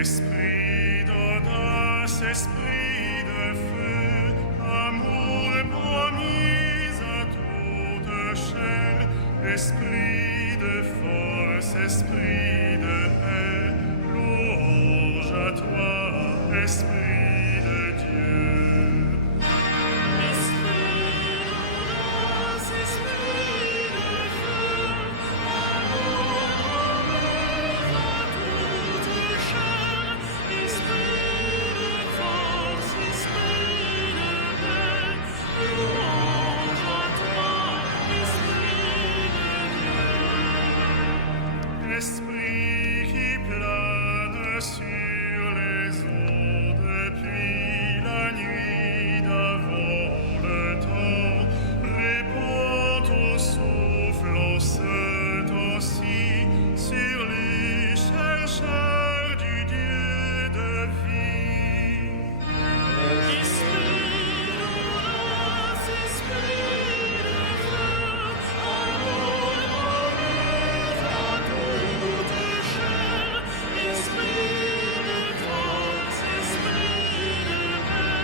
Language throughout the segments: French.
Esprit d'audace, esprit de feu, amour promis à toute chair, esprit de force, esprit de paix, louange à toi, esprit de Dieu. Esprit d'audace, esprit de feu, amour promis à toute chair, esprit de force, esprit de paix, louange à toi, esprit de Dieu. Esprit qui plane sur les eaux depuis la nuit d'avant le temps, répond au souffle, on se aussi sur les chercheurs du Dieu de vie. Esprit d'audace, esprit de feu, amour promis à toute chair, esprit de force, esprit de paix,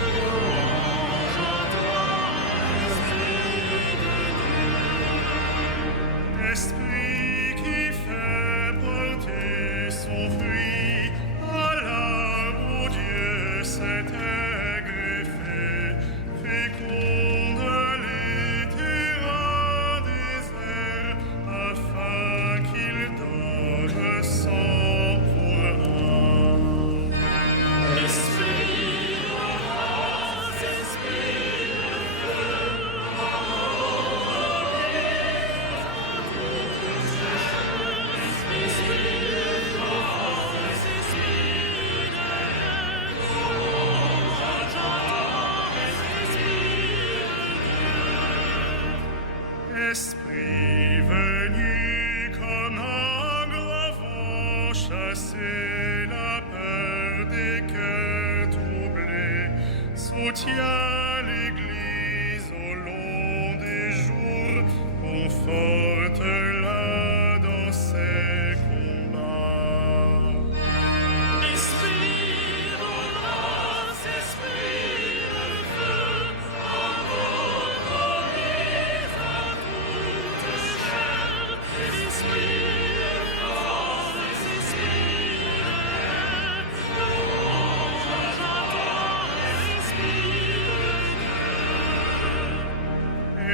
louange à toi, esprit de Dieu. Esprit qui fait porter son fruit à l'arbre où Dieu s'était greffé, féconde les terrains déserts, afin qu'il donne sang pour un. Esprit d'audace, esprit de feu, amour promis à toute chair, esprit de force, esprit de paix, louange à toi, esprit de Dieu. Esprit venu comme un grand vent chasser la peur des cœurs troublés, soutient l'Église au long des jours, conforte-la dans ses combats. Esprit d'audace, esprit de feu, amour promis à toute chair, esprit de force, esprit de paix, louange à toi, esprit de Dieu.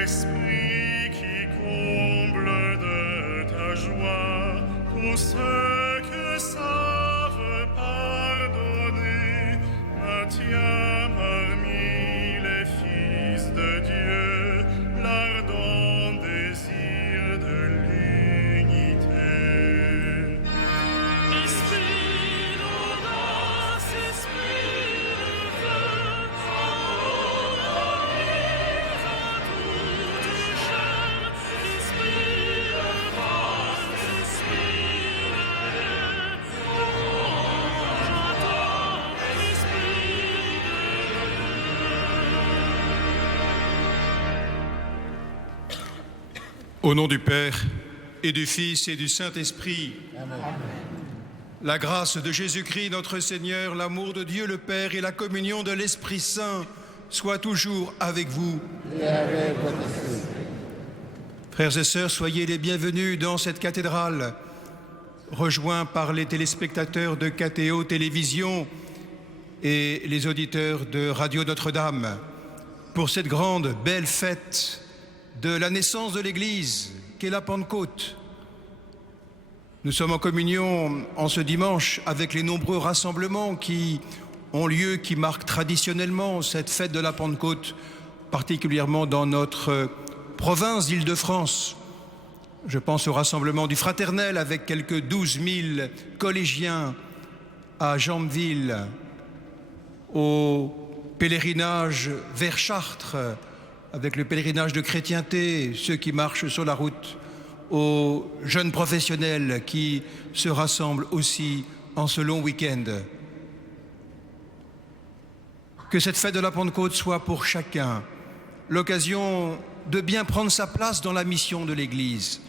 Esprit qui comble de ta joie tous ceux que savent pardonner, maintient parmi les fils de Dieu l'ardent désir de l'unité. Esprit d'audace, esprit de feu, amour promis à toute chair, esprit de force, esprit de paix, louange à toi, esprit de Dieu. Au nom du Père et du Fils et du Saint-Esprit, la grâce de Jésus-Christ notre Seigneur, l'amour de Dieu le Père et la communion de l'Esprit Saint soient toujours avec vous. Et avec votre esprit. Frères et sœurs, soyez les bienvenus dans cette cathédrale, rejoints par les téléspectateurs de KTO Télévision et les auditeurs de Radio Notre-Dame, pour cette grande, belle fête de la naissance de l'Église, qu'est la Pentecôte. Nous sommes en communion en ce dimanche avec les nombreux rassemblements qui ont lieu, qui marquent traditionnellement cette fête de la Pentecôte, particulièrement dans notre province d'Île-de-France. Je pense au rassemblement du Fraternel avec quelques 12 000 collégiens à Jambeville, au pèlerinage vers Chartres avec le pèlerinage de chrétienté, ceux qui marchent sur la route, aux jeunes professionnels qui se rassemblent aussi en ce long week-end. Que cette fête de la Pentecôte soit pour chacun l'occasion de bien prendre sa place dans la mission de l'Église,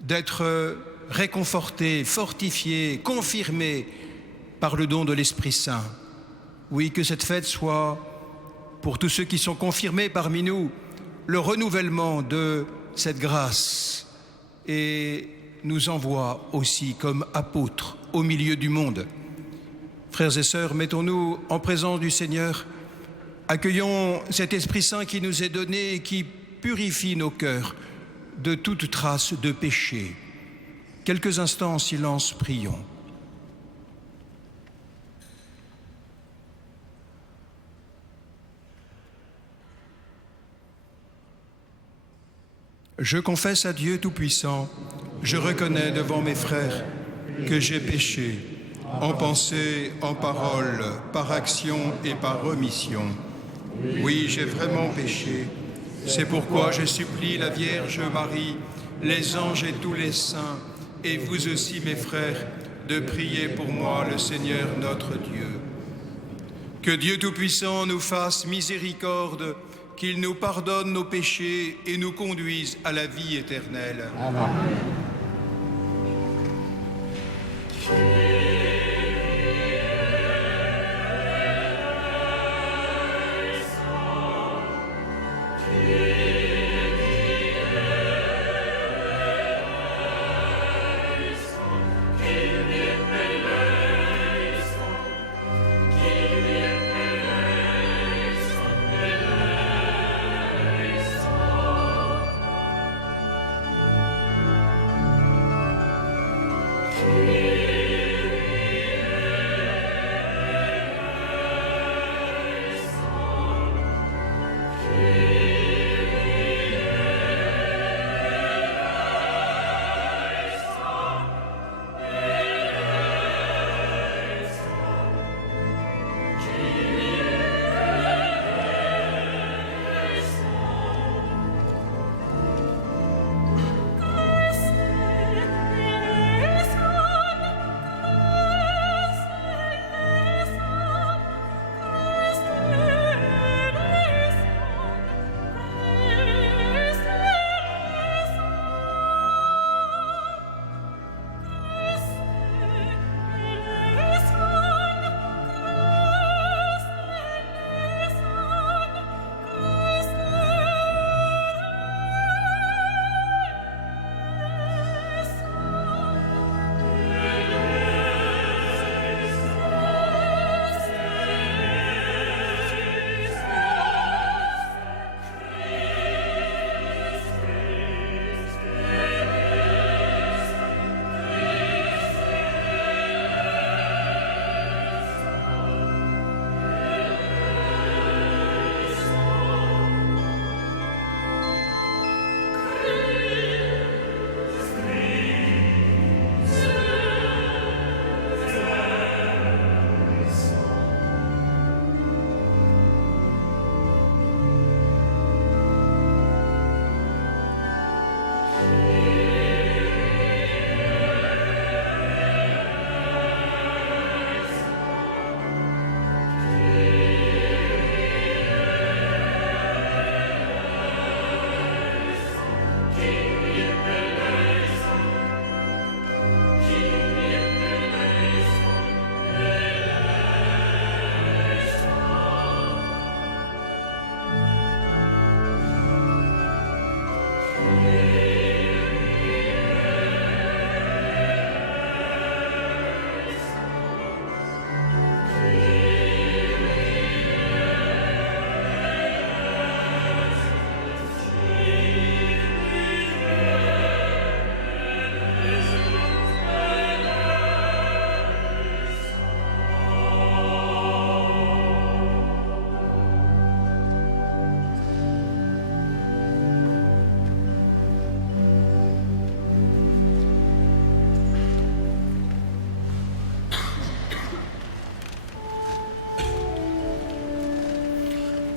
d'être réconfortés, fortifiés, confirmés par le don de l'Esprit Saint. Oui, que cette fête soit, pour tous ceux qui sont confirmés parmi nous, le renouvellement de cette grâce et nous envoie aussi comme apôtres au milieu du monde. Frères et sœurs, mettons-nous en présence du Seigneur, accueillons cet Esprit Saint qui nous est donné et qui purifie nos cœurs de toute trace de péché. Quelques instants en silence, prions. Je confesse à Dieu Tout-Puissant, je reconnais devant mes frères que j'ai péché, en pensée, en parole, par action et par omission. Oui, j'ai vraiment péché. C'est pourquoi je supplie la Vierge Marie, les anges et tous les saints, et vous aussi mes frères, de prier pour moi le Seigneur notre Dieu. Que Dieu Tout-Puissant nous fasse miséricorde, qu'il nous pardonne nos péchés et nous conduise à la vie éternelle. Amen.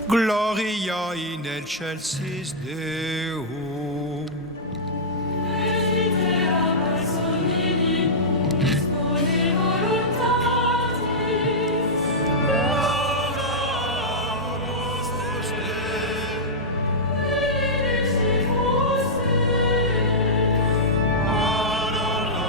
Gloria in excelsis Deo. Adoramus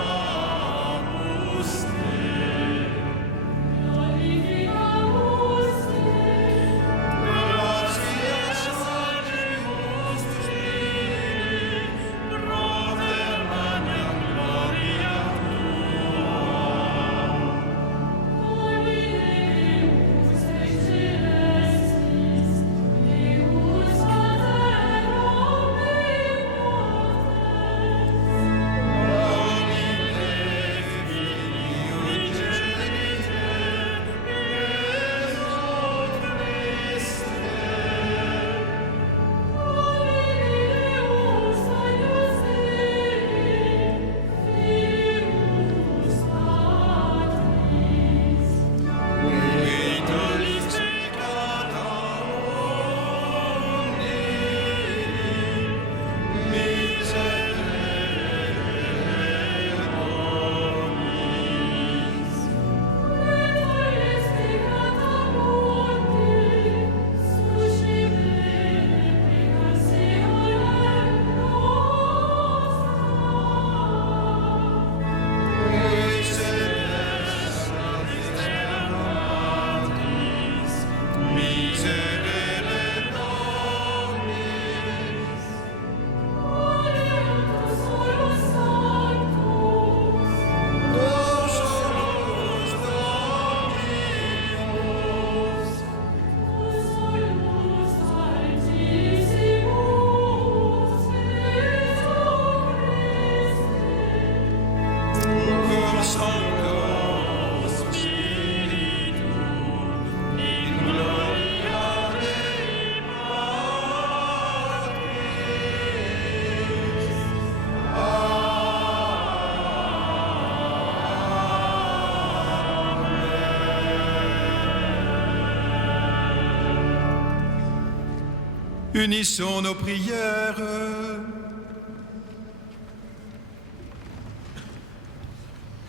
Unissons nos prières.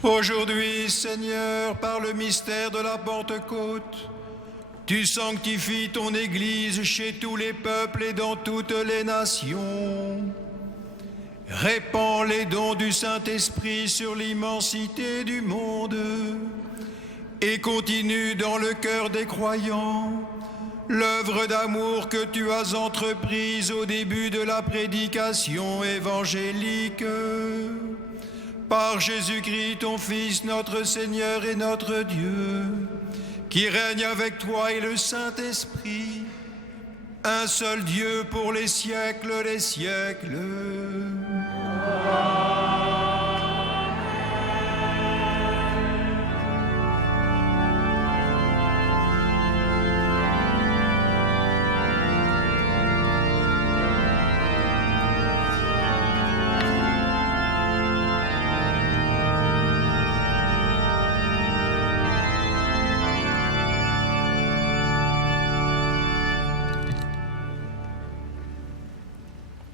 Aujourd'hui, Seigneur, par le mystère de la Pentecôte, tu sanctifies ton Église chez tous les peuples et dans toutes les nations. Répands les dons du Saint-Esprit sur l'immensité du monde et continue dans le cœur des croyants l'œuvre d'amour que tu as entreprise au début de la prédication évangélique. Par Jésus-Christ, ton Fils, notre Seigneur et notre Dieu, qui règne avec toi et le Saint-Esprit, un seul Dieu pour les siècles des siècles.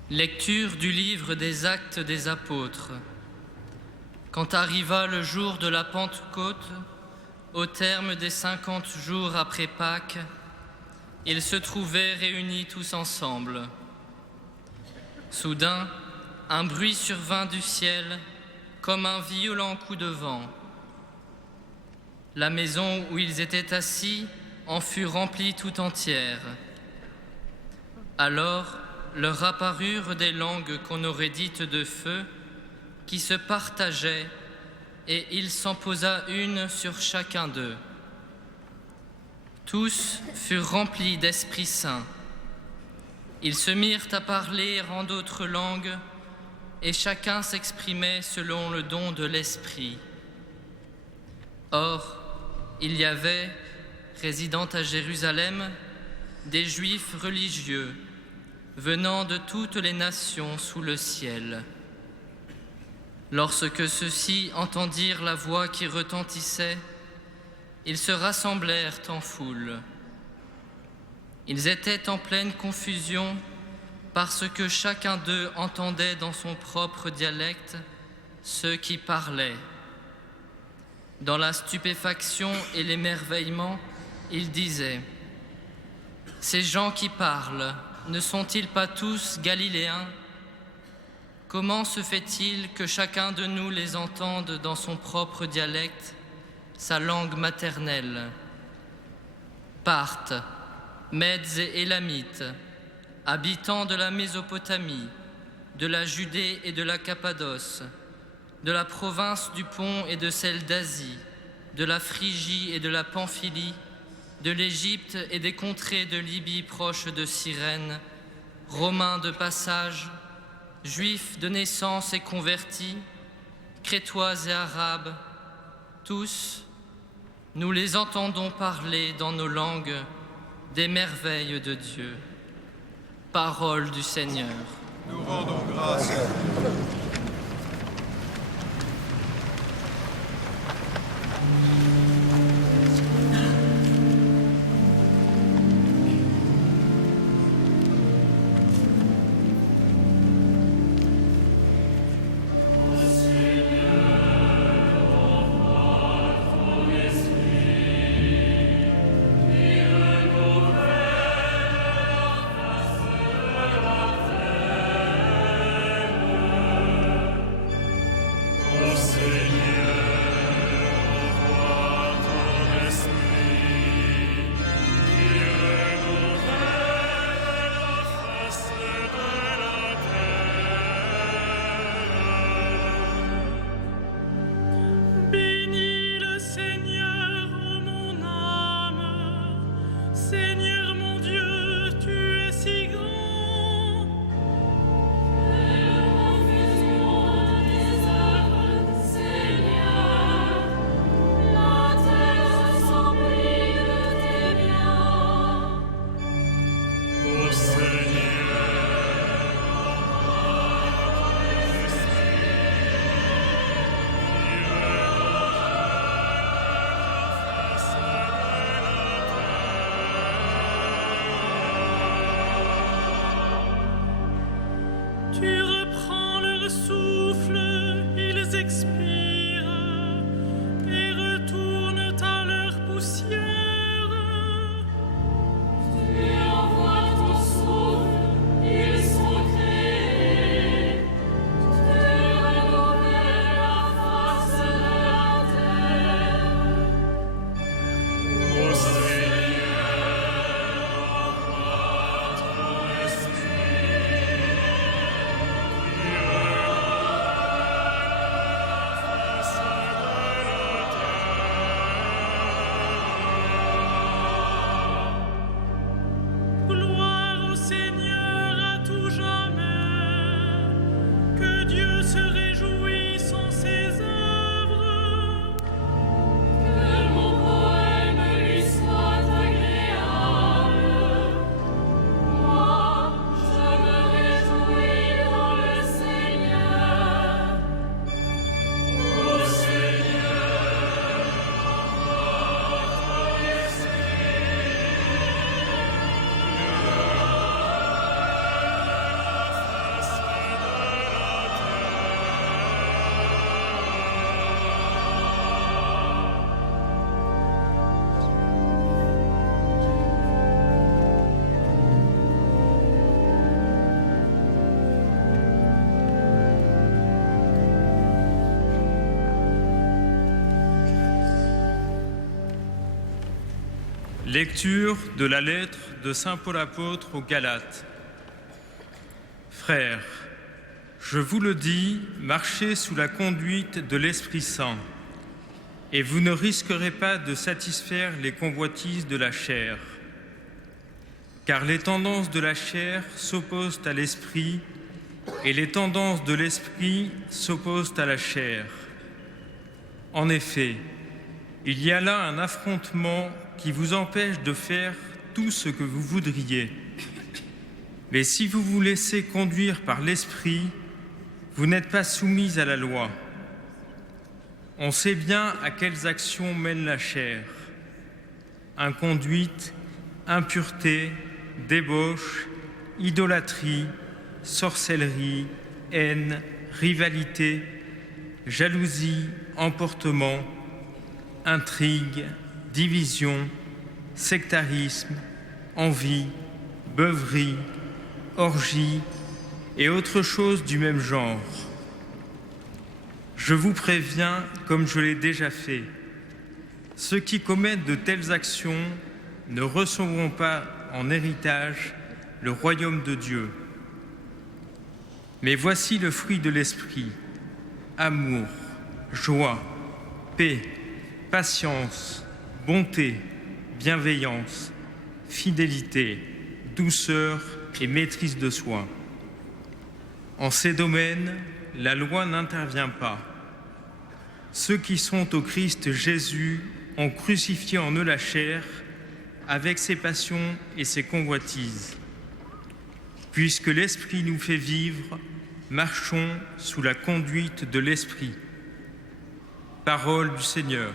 Lecture du livre des Actes des Apôtres. Quand arriva le jour de la Pentecôte, au terme des 50 jours après Pâques, ils se trouvaient réunis tous ensemble. Soudain, un bruit survint du ciel, comme un violent coup de vent. La maison où ils étaient assis en fut remplie tout entière. Alors, leur apparurent des langues qu'on aurait dites de feu, qui se partageaient, et il s'en posa une sur chacun d'eux. Tous furent remplis d'Esprit Saint. Ils se mirent à parler en d'autres langues, et chacun s'exprimait selon le don de l'Esprit. Or, il y avait, résidant à Jérusalem, des Juifs religieux, venant de toutes les nations sous le ciel. Lorsque ceux-ci entendirent la voix qui retentissait, ils se rassemblèrent en foule. Ils étaient en pleine confusion parce que chacun d'eux entendait dans son propre dialecte ceux qui parlaient. Dans la stupéfaction et l'émerveillement, ils disaient : « Ces gens qui parlent, ne sont-ils pas tous Galiléens ? Comment se fait-il que chacun de nous les entende dans son propre dialecte, sa langue maternelle ? Parthes, Mèdes et Élamites, habitants de la Mésopotamie, de la Judée et de la Cappadoce, de la province du Pont et de celle d'Asie, de la Phrygie et de la Pamphylie, de l'Égypte et des contrées de Libye proches de Cyrène, Romains de passage, Juifs de naissance et convertis, Crétois et Arabes, tous, nous les entendons parler dans nos langues des merveilles de Dieu. Parole du Seigneur. Nous rendons grâce à Dieu. Lecture de la lettre de saint Paul apôtre aux Galates. Frères, je vous le dis, marchez sous la conduite de l'Esprit Saint, et vous ne risquerez pas de satisfaire les convoitises de la chair. Car les tendances de la chair s'opposent à l'esprit, et les tendances de l'esprit s'opposent à la chair. En effet, il y a là un affrontement qui vous empêche de faire tout ce que vous voudriez. Mais si vous vous laissez conduire par l'esprit, vous n'êtes pas soumis à la loi. On sait bien à quelles actions mène la chair: inconduite, impureté, débauche, idolâtrie, sorcellerie, haine, rivalité, jalousie, emportement, intrigue, division, sectarisme, envie, beuverie, orgie et autres choses du même genre. Je vous préviens, comme je l'ai déjà fait, ceux qui commettent de telles actions ne recevront pas en héritage le royaume de Dieu. Mais voici le fruit de l'esprit: amour, joie, paix, patience, bonté, bienveillance, fidélité, douceur et maîtrise de soi. En ces domaines, la loi n'intervient pas. Ceux qui sont au Christ Jésus ont crucifié en eux la chair avec ses passions et ses convoitises. Puisque l'Esprit nous fait vivre, marchons sous la conduite de l'Esprit. Parole du Seigneur.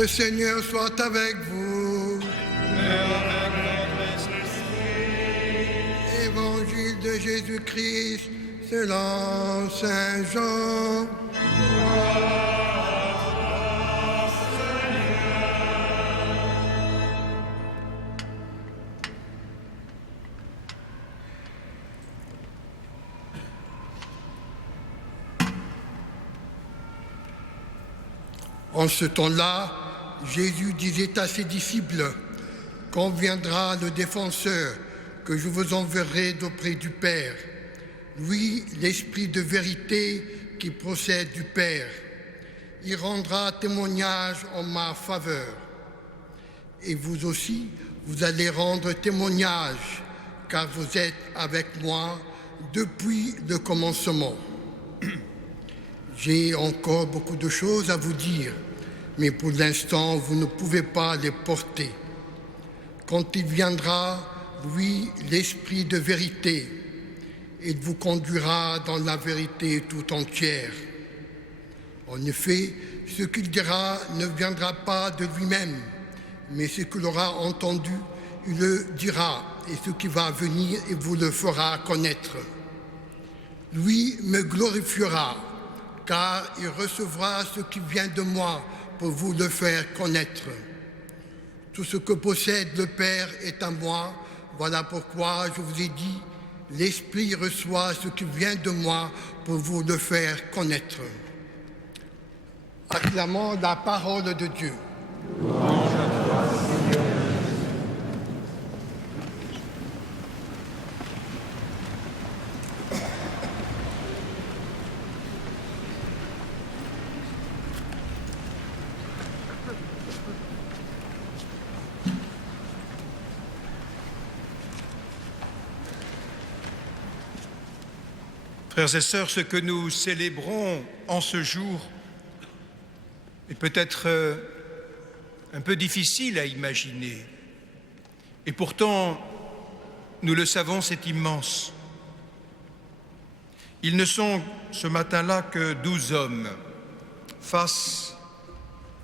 Le Seigneur soit avec vous. Évangile de Jésus-Christ selon Saint Jean. En ce temps-là, Jésus disait à ses disciples, « Quand viendra le défenseur que je vous enverrai d'auprès du Père, lui, l'Esprit de vérité qui procède du Père, il rendra témoignage en ma faveur. Et vous aussi, vous allez rendre témoignage, car vous êtes avec moi depuis le commencement. J'ai encore beaucoup de choses à vous dire, mais pour l'instant, vous ne pouvez pas les porter. Quand il viendra, lui, l'Esprit de vérité, il vous conduira dans la vérité tout entière. En effet, ce qu'il dira ne viendra pas de lui-même, mais ce qu'il aura entendu, il le dira, et ce qui va venir, il vous le fera connaître. Lui me glorifiera, car il recevra ce qui vient de moi pour vous le faire connaître. Tout ce que possède le Père est à moi, voilà pourquoi je vous ai dit, l'Esprit reçoit ce qui vient de moi pour vous le faire connaître. Acclamons la parole de Dieu. Frères et sœurs, ce que nous célébrons en ce jour est peut-être un peu difficile à imaginer. Et pourtant, nous le savons, c'est immense. Ils ne sont ce matin-là que 12 hommes face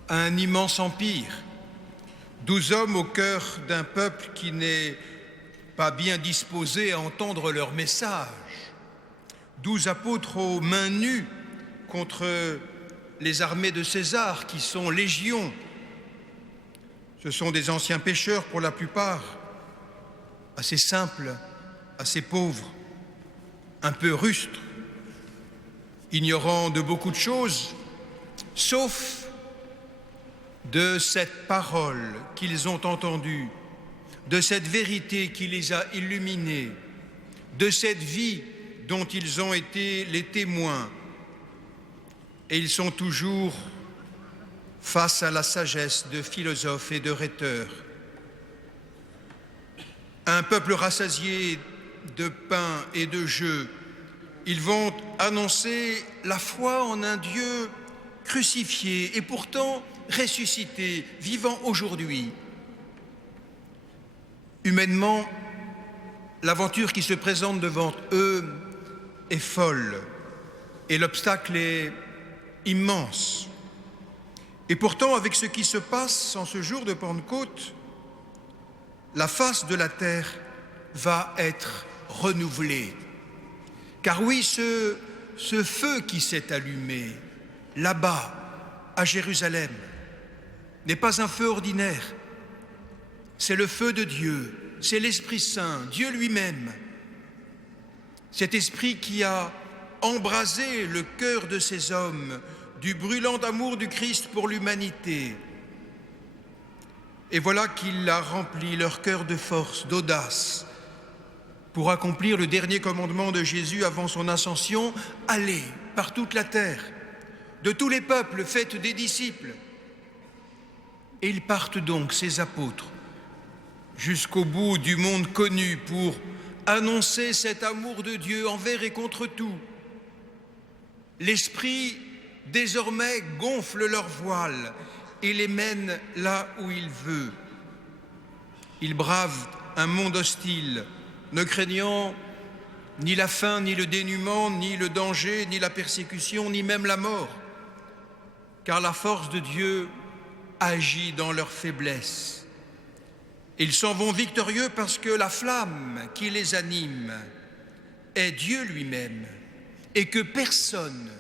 à un immense empire. 12 hommes au cœur d'un peuple qui n'est pas bien disposé à entendre leur message. 12 apôtres aux mains nues contre les armées de César qui sont légions. Ce sont des anciens pêcheurs pour la plupart, assez simples, assez pauvres, un peu rustres, ignorants de beaucoup de choses, sauf de cette parole qu'ils ont entendue, de cette vérité qui les a illuminés, de cette vie dont ils ont été les témoins. Et ils sont toujours face à la sagesse de philosophes et de rhéteurs. Un peuple rassasié de pain et de jeux, ils vont annoncer la foi en un Dieu crucifié et pourtant ressuscité, vivant aujourd'hui. Humainement, l'aventure qui se présente devant eux est folle et l'obstacle est immense. Et pourtant, avec ce qui se passe en ce jour de Pentecôte, la face de la terre va être renouvelée. Car oui, ce feu qui s'est allumé là-bas, à Jérusalem, n'est pas un feu ordinaire. C'est le feu de Dieu, c'est l'Esprit Saint, Dieu lui-même. Cet esprit qui a embrasé le cœur de ces hommes du brûlant amour du Christ pour l'humanité. Et voilà qu'il a rempli leur cœur de force, d'audace, pour accomplir le dernier commandement de Jésus avant son ascension, « Allez par toute la terre, de tous les peuples, faites des disciples. » Et ils partent donc, ces apôtres, jusqu'au bout du monde connu pour annoncer cet amour de Dieu envers et contre tout. L'Esprit, désormais, gonfle leur voile et les mène là où il veut. Ils bravent un monde hostile, ne craignant ni la faim, ni le dénuement, ni le danger, ni la persécution, ni même la mort. Car la force de Dieu agit dans leur faiblesse. Ils s'en vont victorieux parce que la flamme qui les anime est Dieu lui-même et que personne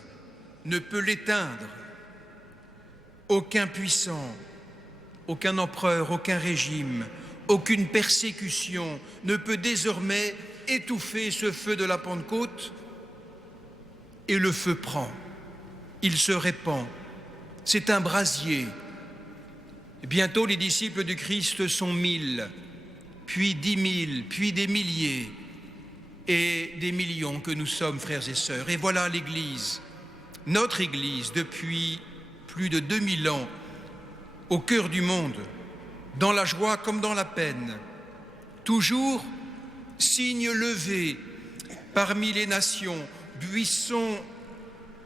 ne peut l'éteindre. Aucun puissant, aucun empereur, aucun régime, aucune persécution ne peut désormais étouffer ce feu de la Pentecôte. Et le feu prend, il se répand, c'est un brasier. Bientôt les disciples du Christ sont 1000, puis 10 000, puis des milliers et des millions que nous sommes, frères et sœurs. Et voilà l'Église, notre Église, depuis plus de 2000 ans, au cœur du monde, dans la joie comme dans la peine, toujours signe levé parmi les nations, buisson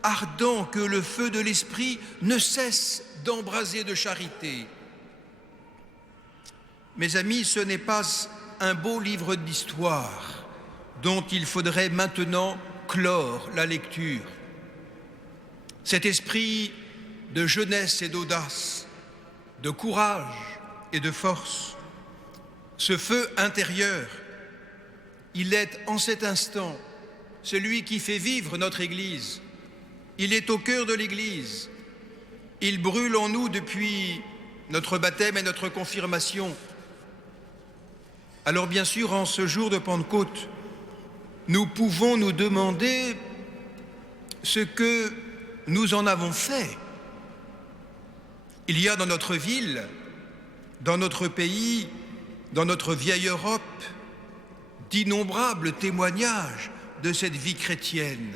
ardent que le feu de l'Esprit ne cesse d'embraser de charité. Mes amis, ce n'est pas un beau livre d'histoire dont il faudrait maintenant clore la lecture. Cet esprit de jeunesse et d'audace, de courage et de force, ce feu intérieur, il est en cet instant celui qui fait vivre notre Église. Il est au cœur de l'Église. Il brûle en nous depuis notre baptême et notre confirmation. Alors bien sûr, en ce jour de Pentecôte, nous pouvons nous demander ce que nous en avons fait. Il y a dans notre ville, dans notre pays, dans notre vieille Europe, d'innombrables témoignages de cette vie chrétienne.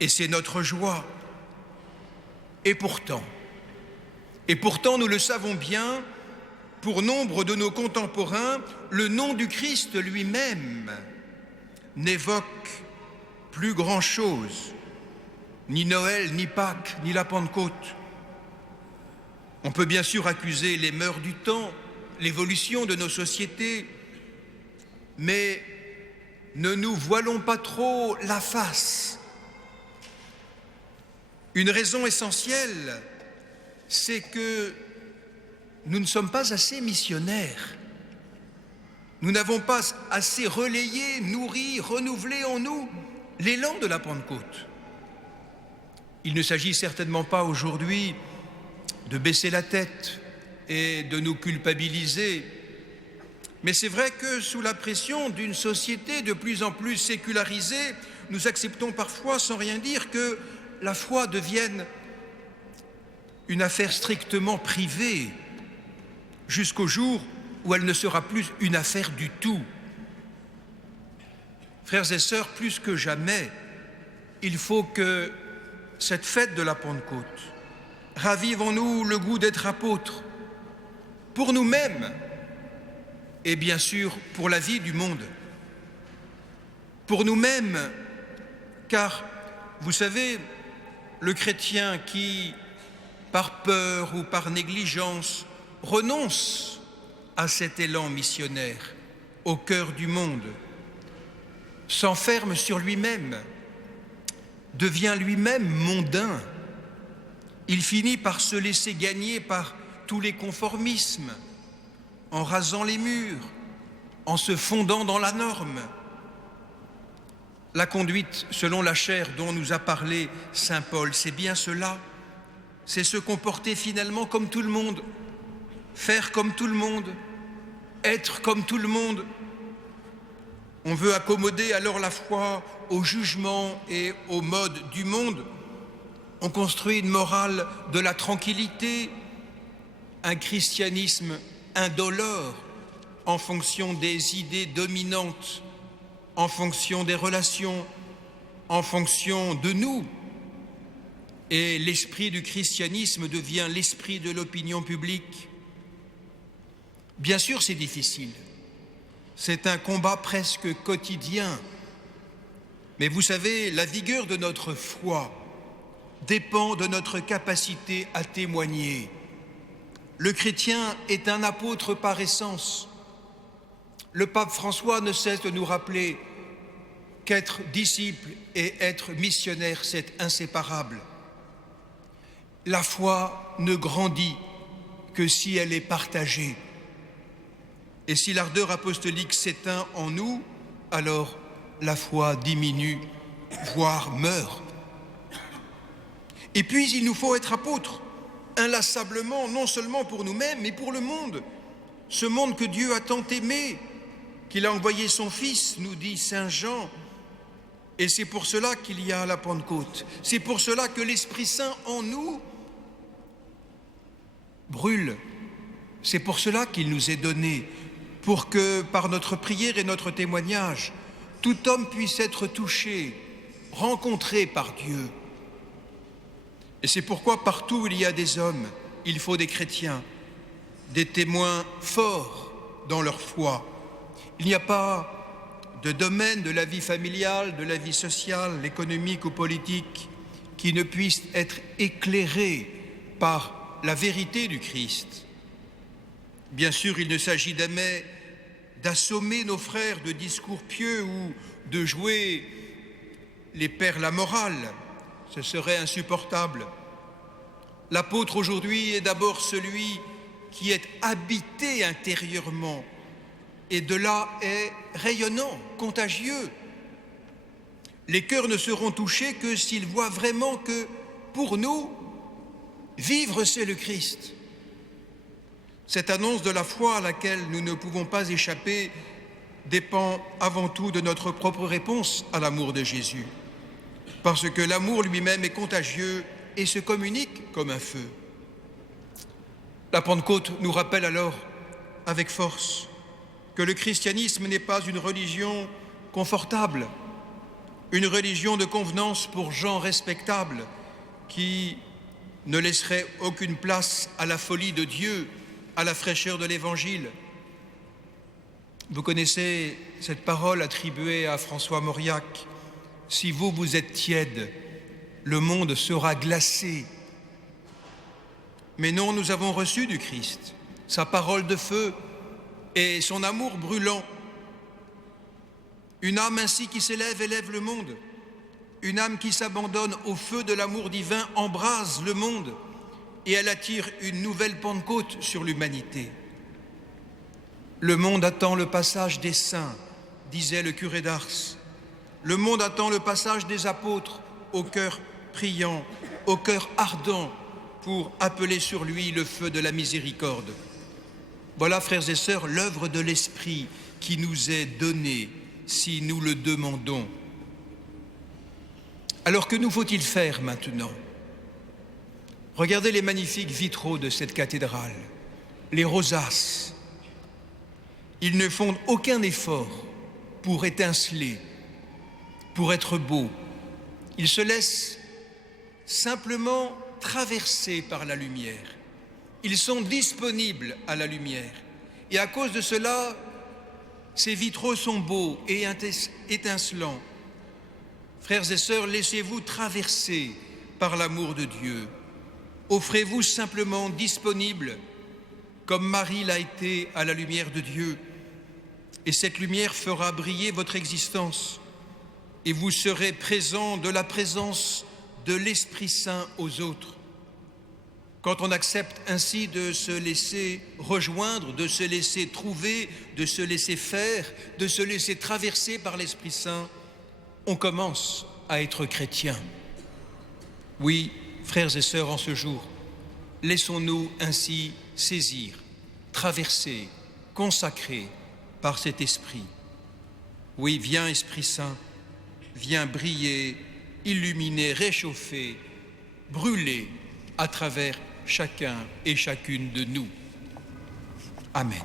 Et c'est notre joie. Et pourtant, nous le savons bien, pour nombre de nos contemporains, le nom du Christ lui-même n'évoque plus grand-chose, ni Noël, ni Pâques, ni la Pentecôte. On peut bien sûr accuser les mœurs du temps, l'évolution de nos sociétés, mais ne nous voilons pas trop la face. Une raison essentielle, c'est que nous ne sommes pas assez missionnaires. Nous n'avons pas assez relayé, nourri, renouvelé en nous l'élan de la Pentecôte. Il ne s'agit certainement pas aujourd'hui de baisser la tête et de nous culpabiliser. Mais c'est vrai que sous la pression d'une société de plus en plus sécularisée, nous acceptons parfois sans rien dire que la foi devienne une affaire strictement privée, jusqu'au jour où elle ne sera plus une affaire du tout. Frères et sœurs, plus que jamais, il faut que cette fête de la Pentecôte ravive en nous le goût d'être apôtres, pour nous-mêmes et bien sûr pour la vie du monde. Pour nous-mêmes, car vous savez, le chrétien qui, par peur ou par négligence, renonce à cet élan missionnaire au cœur du monde, s'enferme sur lui-même, devient lui-même mondain. Il finit par se laisser gagner par tous les conformismes, en rasant les murs, en se fondant dans la norme. La conduite selon la chair dont nous a parlé saint Paul, c'est bien cela. C'est se comporter finalement comme tout le monde, faire comme tout le monde, être comme tout le monde. On veut accommoder alors la foi au jugement et aux modes du monde. On construit une morale de la tranquillité, un christianisme indolore en fonction des idées dominantes, en fonction des relations, en fonction de nous. Et l'esprit du christianisme devient l'esprit de l'opinion publique. Bien sûr, c'est difficile. C'est un combat presque quotidien. Mais vous savez, la vigueur de notre foi dépend de notre capacité à témoigner. Le chrétien est un apôtre par essence. Le pape François ne cesse de nous rappeler qu'être disciple et être missionnaire, c'est inséparable. La foi ne grandit que si elle est partagée. Et si l'ardeur apostolique s'éteint en nous, alors la foi diminue, voire meurt. Et puis il nous faut être apôtres, inlassablement, non seulement pour nous-mêmes, mais pour le monde. Ce monde que Dieu a tant aimé, qu'il a envoyé son Fils, nous dit Saint Jean. Et c'est pour cela qu'il y a la Pentecôte. C'est pour cela que l'Esprit Saint en nous brûle. C'est pour cela qu'il nous est donné, pour que par notre prière et notre témoignage, tout homme puisse être touché, rencontré par Dieu. Et c'est pourquoi partout où il y a des hommes, il faut des chrétiens, des témoins forts dans leur foi. Il n'y a pas de domaine de la vie familiale, de la vie sociale, économique ou politique qui ne puisse être éclairé par la vérité du Christ. Bien sûr, il ne s'agit jamais d'assommer nos frères de discours pieux ou de jouer les pères la morale. Ce serait insupportable. L'apôtre aujourd'hui est d'abord celui qui est habité intérieurement et de là est rayonnant, contagieux. Les cœurs ne seront touchés que s'ils voient vraiment que, pour nous, vivre c'est le Christ. Cette annonce de la foi à laquelle nous ne pouvons pas échapper dépend avant tout de notre propre réponse à l'amour de Jésus, parce que l'amour lui-même est contagieux et se communique comme un feu. La Pentecôte nous rappelle alors avec force que le christianisme n'est pas une religion confortable, une religion de convenance pour gens respectables qui ne laisserait aucune place à la folie de Dieu, à la fraîcheur de l'Évangile. Vous connaissez cette parole attribuée à François Mauriac: « Si vous êtes tiède, le monde sera glacé. » Mais non, nous avons reçu du Christ sa parole de feu et son amour brûlant. Une âme ainsi qui s'élève élève le monde. Une âme qui s'abandonne au feu de l'amour divin embrase le monde et elle attire une nouvelle Pentecôte sur l'humanité. Le monde attend le passage des saints, disait le curé d'Ars. Le monde attend le passage des apôtres au cœur priant, au cœur ardent pour appeler sur lui le feu de la miséricorde. Voilà, frères et sœurs, l'œuvre de l'Esprit qui nous est donnée si nous le demandons. Alors que nous faut-il faire maintenant? Regardez les magnifiques vitraux de cette cathédrale, les rosaces. Ils ne font aucun effort pour étinceler, pour être beaux. Ils se laissent simplement traverser par la lumière. Ils sont disponibles à la lumière. Et à cause de cela, ces vitraux sont beaux et étincelants. Frères et sœurs, laissez-vous traverser par l'amour de Dieu. Offrez-vous simplement disponible, comme Marie l'a été à la lumière de Dieu. Et cette lumière fera briller votre existence. Et vous serez présent de la présence de l'Esprit Saint aux autres. Quand on accepte ainsi de se laisser rejoindre, de se laisser trouver, de se laisser faire, de se laisser traverser par l'Esprit Saint, on commence à être chrétien. Oui, frères et sœurs, en ce jour, laissons-nous ainsi saisir, traverser, consacrer par cet Esprit. Oui, viens Esprit Saint, viens briller, illuminer, réchauffer, brûler à travers chacun et chacune de nous. Amen.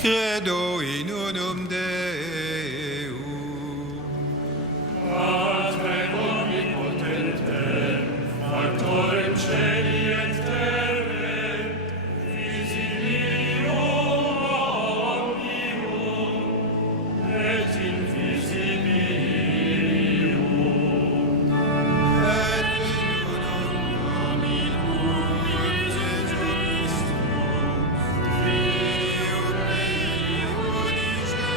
Credo in unum Deum. Patrem omnipotentem, factorem celi et terrae, visibilium omnium, et invisibilium. Et in unum Dominum Iesu Christum, Fium Dei unice,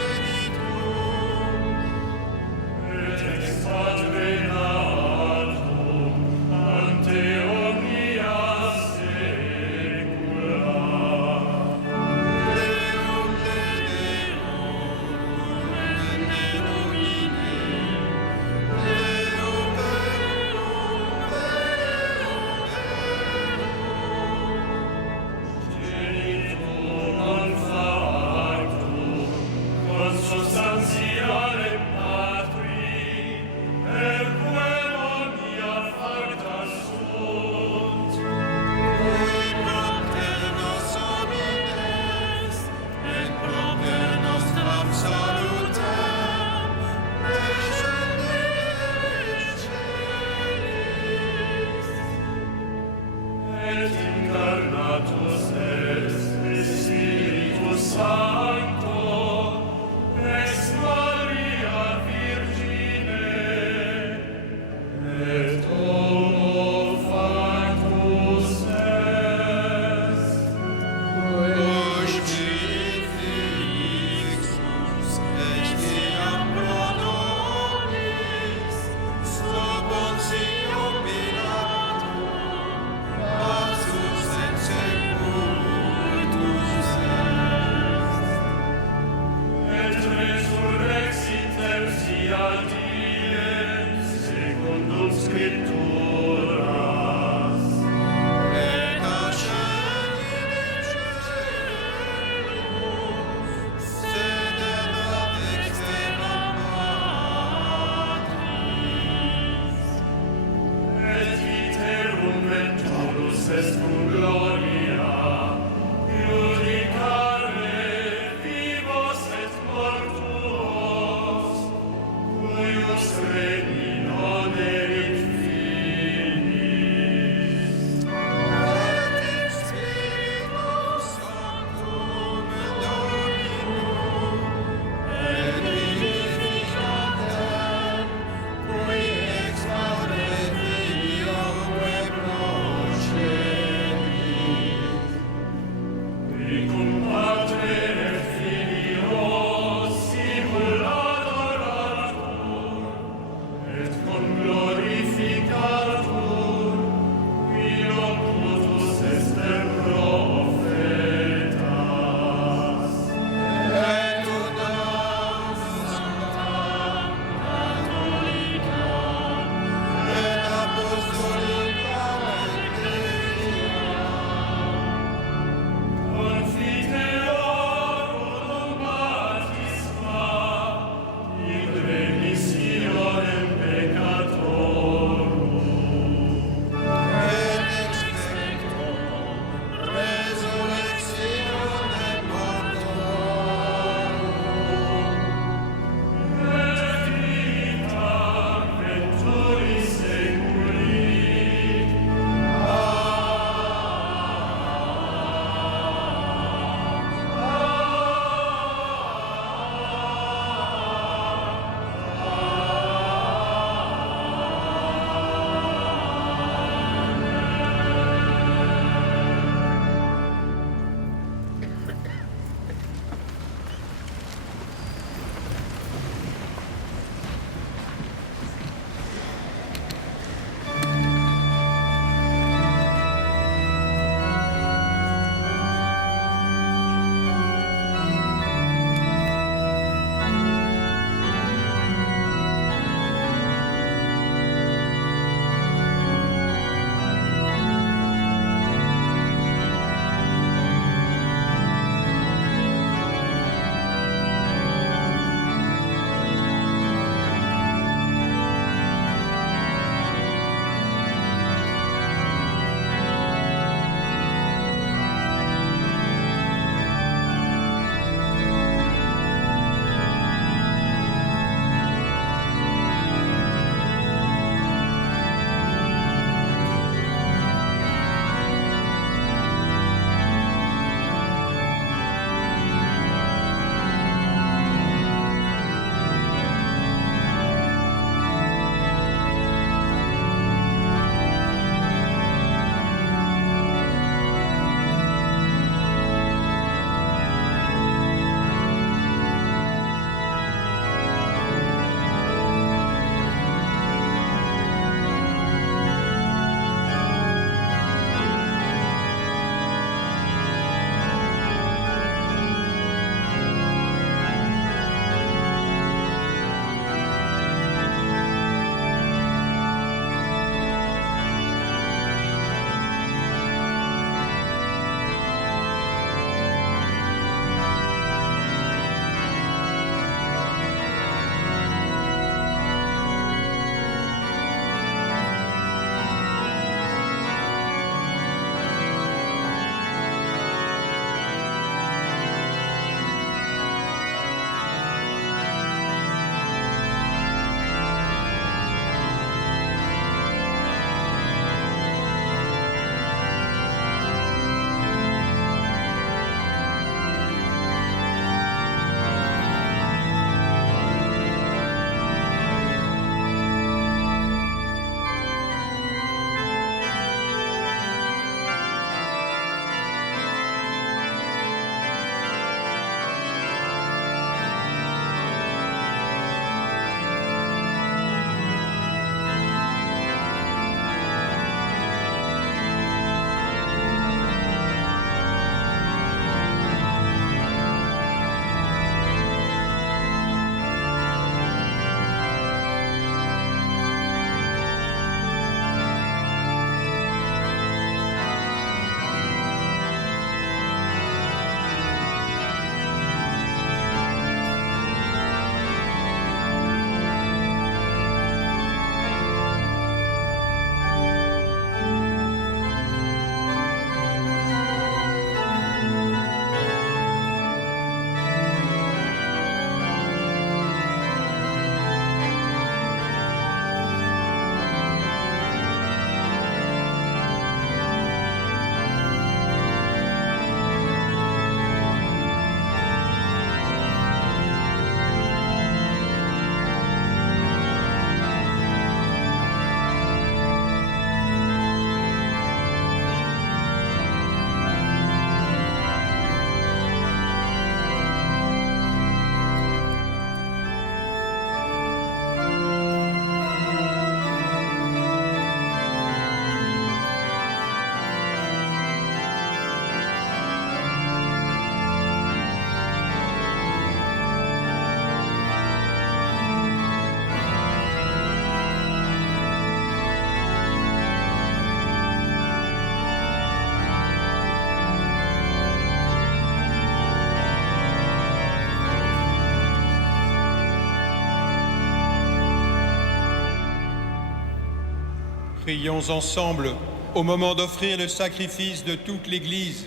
Prions ensemble au moment d'offrir le sacrifice de toute l'Église.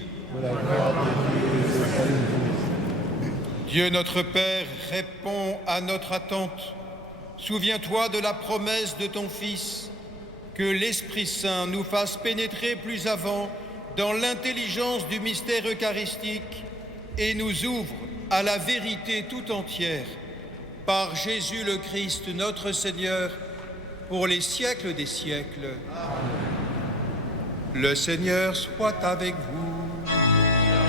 Dieu notre Père, réponds à notre attente. Souviens-toi de la promesse de ton Fils, que l'Esprit Saint nous fasse pénétrer plus avant dans l'intelligence du mystère eucharistique et nous ouvre à la vérité tout entière. Par Jésus le Christ, notre Seigneur, pour les siècles des siècles. Amen. Le Seigneur soit avec vous.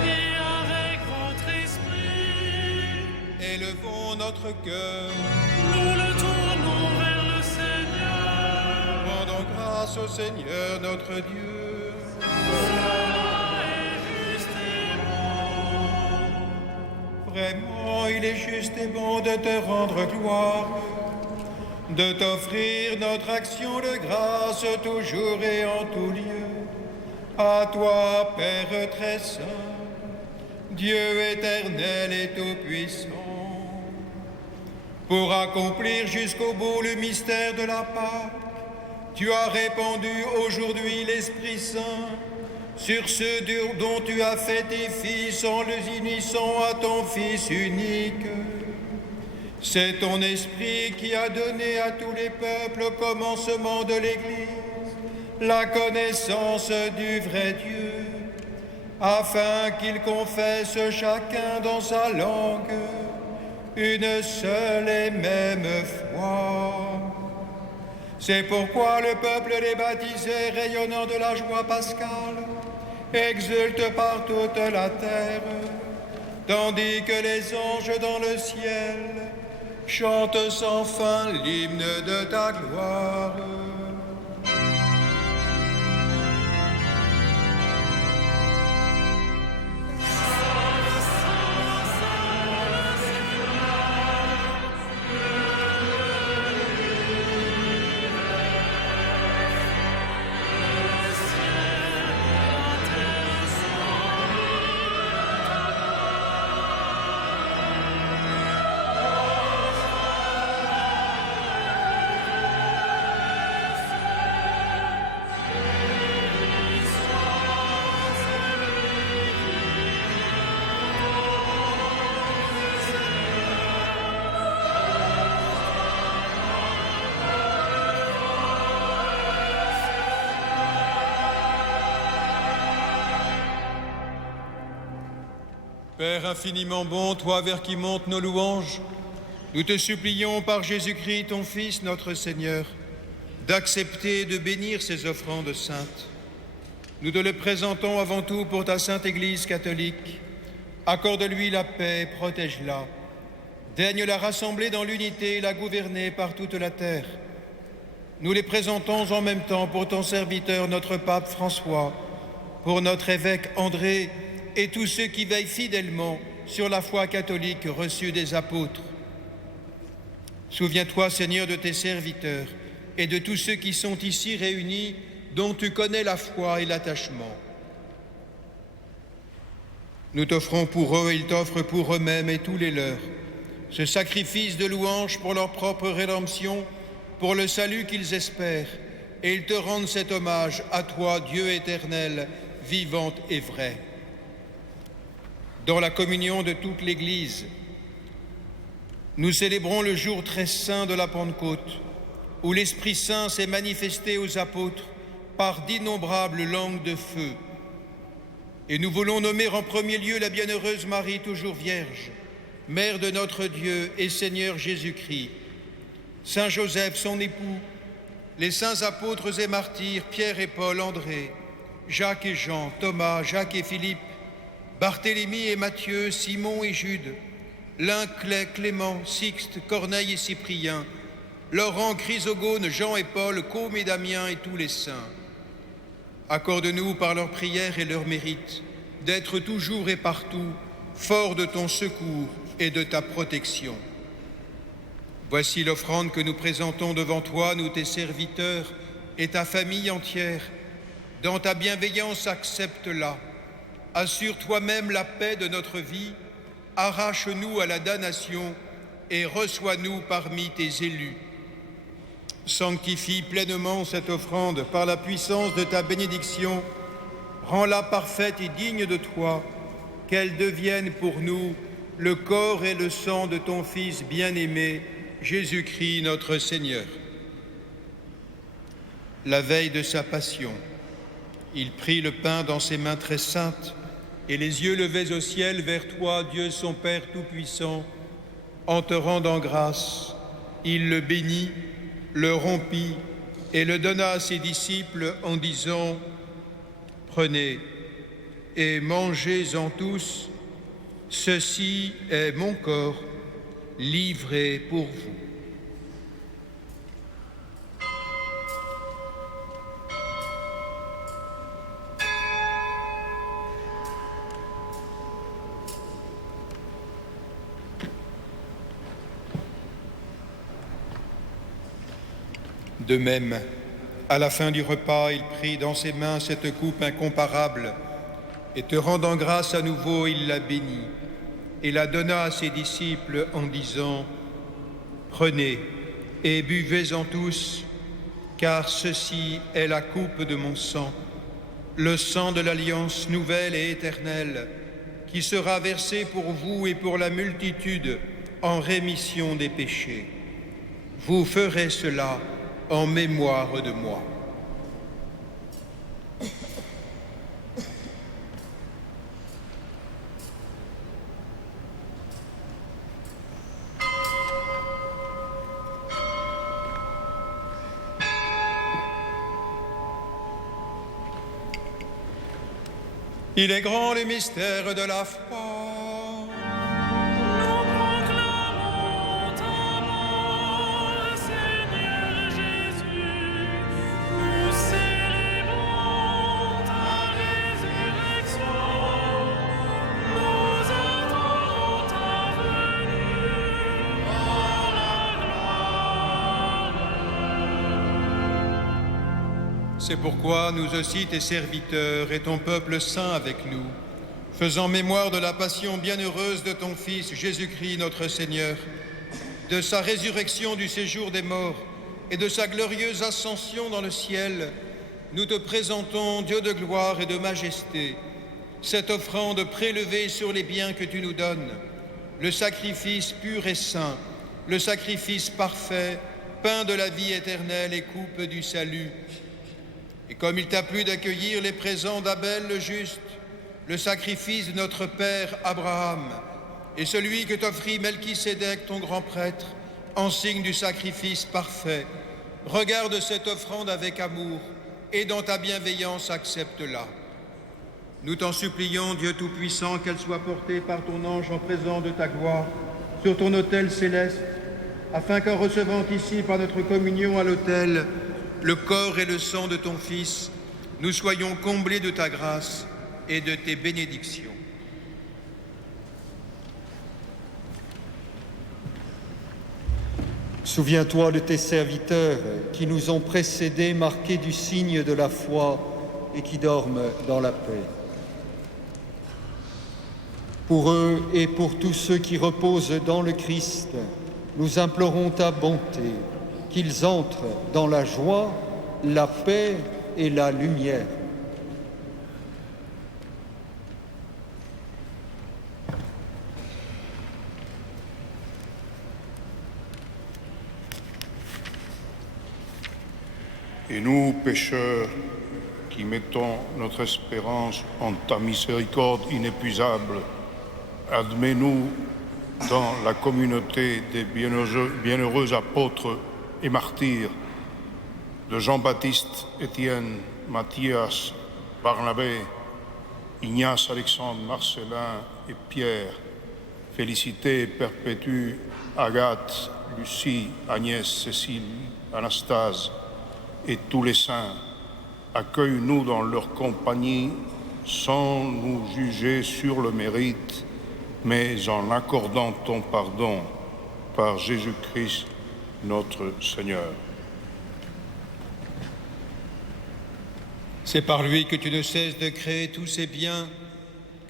Et avec votre esprit. Élevons notre cœur. Nous le tournons vers le Seigneur. Rendons grâce au Seigneur notre Dieu. Cela est juste et bon. Vraiment, il est juste et bon de te rendre gloire, de t'offrir notre action de grâce toujours et en tout lieu. À toi, Père très saint, Dieu éternel et tout-puissant, pour accomplir jusqu'au bout le mystère de la Pâque, tu as répandu aujourd'hui l'Esprit Saint sur ceux dont tu as fait tes fils en les unissant à ton Fils unique. C'est ton Esprit qui a donné à tous les peuples au commencement de l'Église la connaissance du vrai Dieu, afin qu'ils confessent chacun dans sa langue une seule et même foi. C'est pourquoi le peuple les baptisés, rayonnant de la joie pascale, exulte par toute la terre, tandis que les anges dans le ciel chantent sans fin l'hymne de ta gloire. Père infiniment bon, toi vers qui montent nos louanges, nous te supplions par Jésus-Christ, ton Fils, notre Seigneur, d'accepter et de bénir ces offrandes saintes. Nous te le présentons avant tout pour ta sainte Église catholique. Accorde-lui la paix, protège-la. Daigne la rassembler dans l'unité et la gouverner par toute la terre. Nous les présentons en même temps pour ton serviteur, notre pape François, pour notre évêque André, et tous ceux qui veillent fidèlement sur la foi catholique reçue des apôtres. Souviens-toi, Seigneur, de tes serviteurs et de tous ceux qui sont ici réunis, dont tu connais la foi et l'attachement. Nous t'offrons pour eux et ils t'offrent pour eux-mêmes et tous les leurs ce sacrifice de louange pour leur propre rédemption, pour le salut qu'ils espèrent, et ils te rendent cet hommage à toi, Dieu éternel, vivante et vraie. Dans la communion de toute l'Église, nous célébrons le jour très saint de la Pentecôte, où l'Esprit Saint s'est manifesté aux apôtres par d'innombrables langues de feu. Et nous voulons nommer en premier lieu la bienheureuse Marie, toujours vierge, Mère de notre Dieu et Seigneur Jésus-Christ, Saint Joseph, son époux, les saints apôtres et martyrs, Pierre et Paul, André, Jacques et Jean, Thomas, Jacques et Philippe, Barthélemy et Matthieu, Simon et Jude, L'inclet, Clément, Sixte, Corneille et Cyprien, Laurent, Chrysogone, Jean et Paul, Côme et Damien et tous les saints. Accorde-nous par leurs prières et leurs mérites d'être toujours et partout forts de ton secours et de ta protection. Voici l'offrande que nous présentons devant toi, nous tes serviteurs et ta famille entière. Dans ta bienveillance, accepte-la. Assure toi-même la paix de notre vie, arrache-nous à la damnation et reçois-nous parmi tes élus. Sanctifie pleinement cette offrande par la puissance de ta bénédiction. Rends-la parfaite et digne de toi, qu'elle devienne pour nous le corps et le sang de ton Fils bien-aimé, Jésus-Christ notre Seigneur. La veille de sa passion, il prit le pain dans ses mains très saintes et les yeux levés au ciel vers toi, Dieu son Père Tout-Puissant. En te rendant grâce, il le bénit, le rompit et le donna à ses disciples en disant : « Prenez et mangez-en tous, ceci est mon corps livré pour vous. » De même, à la fin du repas, il prit dans ses mains cette coupe incomparable et te rendant grâce à nouveau, il la bénit et la donna à ses disciples en disant : « Prenez et buvez-en tous, car ceci est la coupe de mon sang, le sang de l'alliance nouvelle et éternelle, qui sera versé pour vous et pour la multitude en rémission des péchés. Vous ferez cela en mémoire de moi. » Il est grand le mystère de la foi. Nous proclamons ta mort, Seigneur Jésus. Nous célébrons ta résurrection. Nous attendons ta venue. Oh la gloire. C'est pourquoi nous aussi, tes serviteurs et ton peuple saint avec nous, faisant mémoire de la passion bienheureuse de ton Fils Jésus-Christ notre Seigneur, de sa résurrection du séjour des morts et de sa glorieuse ascension dans le ciel, nous te présentons, Dieu de gloire et de majesté, cette offrande prélevée sur les biens que tu nous donnes, le sacrifice pur et saint, le sacrifice parfait, pain de la vie éternelle et coupe du salut. Et comme il t'a plu d'accueillir les présents d'Abel le juste, le sacrifice de notre père Abraham, et celui que t'offrit Melchisédek, ton grand prêtre, en signe du sacrifice parfait, regarde cette offrande avec amour, et dans ta bienveillance accepte-la. Nous t'en supplions, Dieu Tout-Puissant, qu'elle soit portée par ton ange en présence de ta gloire sur ton autel céleste, afin qu'en recevant ici par notre communion à l'autel le corps et le sang de ton Fils, nous soyons comblés de ta grâce et de tes bénédictions. Souviens-toi de tes serviteurs qui nous ont précédés, marqués du signe de la foi et qui dorment dans la paix. Pour eux et pour tous ceux qui reposent dans le Christ, nous implorons ta bonté, qu'ils entrent dans la joie, la paix et la lumière. Et nous, pécheurs, qui mettons notre espérance en ta miséricorde inépuisable, admets-nous dans la communauté des bienheureux apôtres et martyrs de Jean-Baptiste, Étienne, Matthias, Barnabé, Ignace, Alexandre, Marcellin et Pierre, Félicité, Perpétue, Agathe, Lucie, Agnès, Cécile, Anastase et tous les saints. Accueille-nous dans leur compagnie sans nous juger sur le mérite, mais en accordant ton pardon par Jésus-Christ notre Seigneur. C'est par lui que tu ne cesses de créer tous ces biens,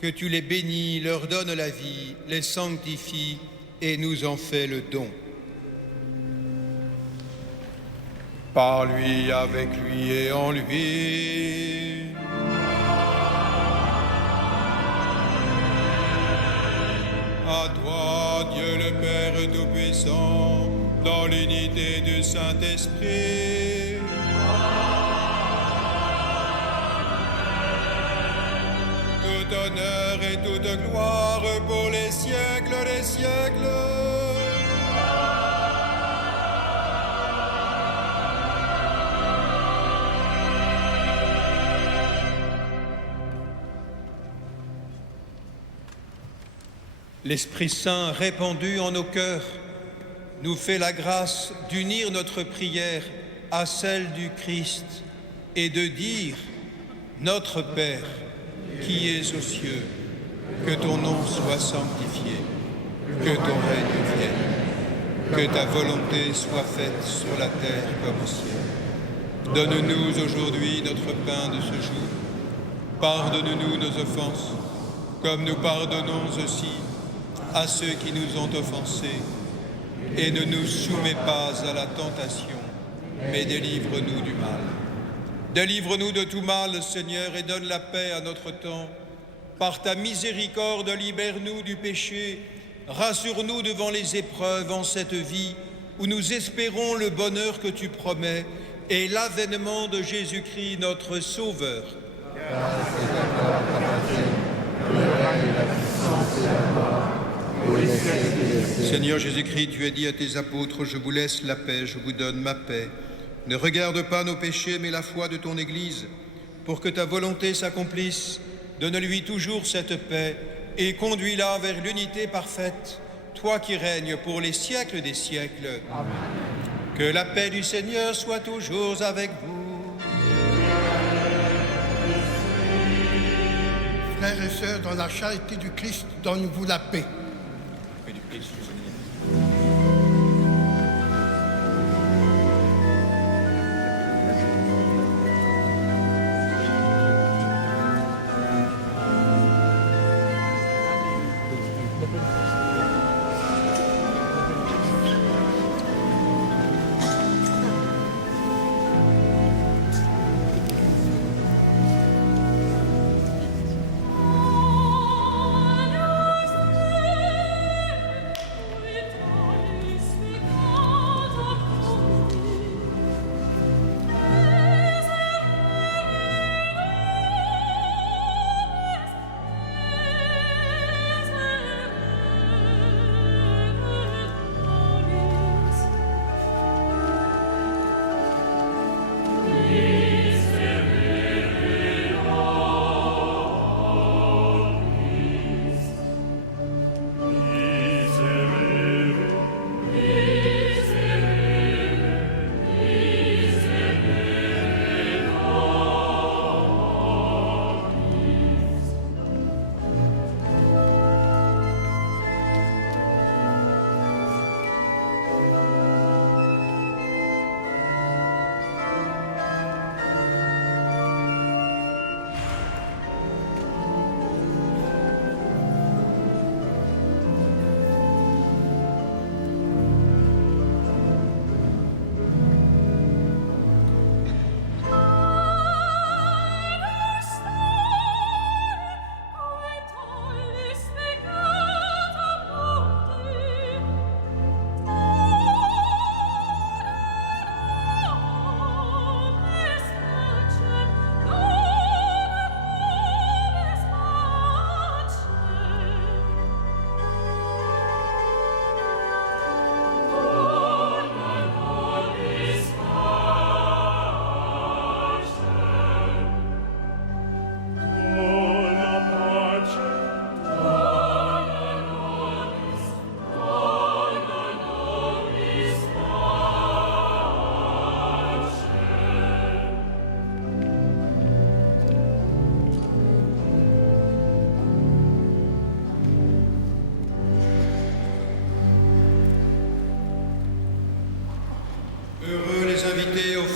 que tu les bénis, leur donnes la vie, les sanctifies et nous en fais le don. par lui, avec lui et en lui. À toi, Dieu le Père Tout-Puissant, dans l'unité du Saint-Esprit, tout honneur et toute gloire pour les siècles des siècles. L'Esprit Saint répandu en nos cœurs nous fait la grâce d'unir notre prière à celle du Christ et de dire « Notre Père, qui es aux cieux, que ton nom soit sanctifié, que ton règne vienne, que ta volonté soit faite sur la terre comme au ciel. Donne-nous aujourd'hui notre pain de ce jour. Pardonne-nous nos offenses, comme nous pardonnons aussi à ceux qui nous ont offensés. Et ne nous soumets pas à la tentation, mais délivre-nous du mal. Délivre-nous de tout mal, Seigneur, et donne la paix à notre temps. Par ta miséricorde, libère-nous du péché. Rassure-nous devant les épreuves en cette vie où nous espérons le bonheur que tu promets et l'avènement de Jésus-Christ, notre Sauveur. Seigneur Jésus-Christ, tu as dit à tes apôtres, je vous laisse la paix, je vous donne ma paix. Ne regarde pas nos péchés, mais la foi de ton Église. Pour que ta volonté s'accomplisse, donne-lui toujours cette paix et conduis-la vers l'unité parfaite, toi qui règnes pour les siècles des siècles. Amen. Que la paix du Seigneur soit toujours avec vous. Frères et sœurs, dans la charité du Christ, donne-vous la paix.